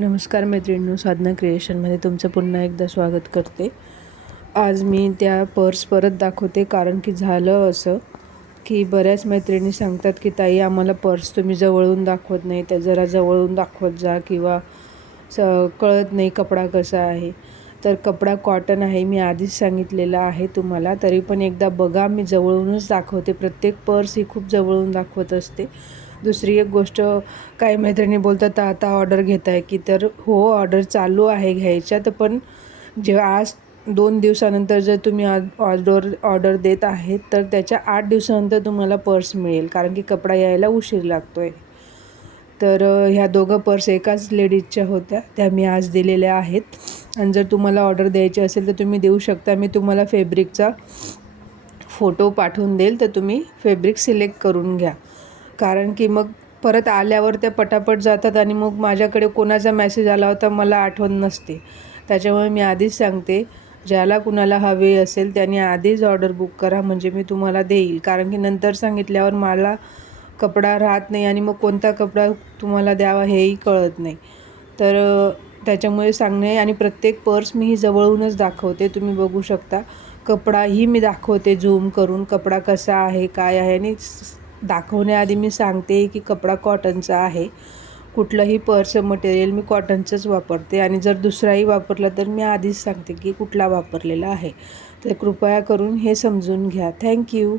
नमस्कार मैत्रिणींनो, साधना क्रिएशनमध्ये तुमचं पुन्हा एकदा स्वागत करते। आज मी त्या पर्स परत दाखवते, कारण की झालं असं की बऱ्याच मैत्रिणी सांगतात की ताई आम्हाला पर्स तुम्ही जवळून दाखवत नाही, त्या जरा जवळून दाखवत जा किंवा कळत नाही कपडा कसा आहे। तर कपडा कॉटन आहे, मी आधीच सांगितलेलं आहे तुम्हाला, तरी पण एकदा बघा, मी जवळूनच दाखवते। प्रत्येक पर्स ही खूप जवळून दाखवत असते। दुसरी एक गोष्ट, काही मैत्रिणी बोलतात आता ऑर्डर घेत आहे की, तर हो ऑर्डर चालू आहे घ्यायच्या, तर पण जेव्हा आज 2 दिवसानंतर जर तुम्ही ऑर्डर देत आहेत तर त्याच्या 8 दिवसानंतर तुम्हाला पर्स मिळेल, कारण की कपडा यायला उशीर लागतो आहे। तर ह्या दोघं पर्स एकाच लेडीजच्या होत्या, त्या मी आज दिलेल्या आहेत। आणि जर तुम्हाला ऑर्डर द्यायची असेल तर तुम्ही देऊ शकता। मी तुम्हाला फॅब्रिकचा फोटो पाठवून देईल, तर तुम्ही फॅब्रिक सिलेक्ट करून घ्या, कारण की मग परत आल्यावर त्या पटापट जातात आणि मग माझ्याकडे कोणाचा मेसेज आला होता मला आठवण नसते। त्याच्यामुळे मी आधीच सांगते, ज्याला कुणाला हवे असेल त्याने आधीच ऑर्डर बुक करा, म्हणजे मी तुम्हाला देईल, कारण की नंतर सांगितल्यावर मला कपडा राहत नाही आणि मग कोणता कपडा तुम्हाला द्यावा हेही कळत नाही। तर त्याच्यामुळे सांगणे, आणि प्रत्येक पर्स मी ही जवळूनच दाखवते, तुम्ही बघू शकता। कपडाही मी दाखवते झूम करून, कपडा कसा आहे काय आहे, आणि दाखवण्याआधी मी सांगते की कपडा कॉटनचा आहे। कुठलंही पर्स मटेरियल मी कॉटनचंच वापरते, आणि जर दुसराही वापरला तर मी आधीच सांगते की कुठला वापरलेला आहे। तर कृपया करून हे समजून घ्या। थँक्यू।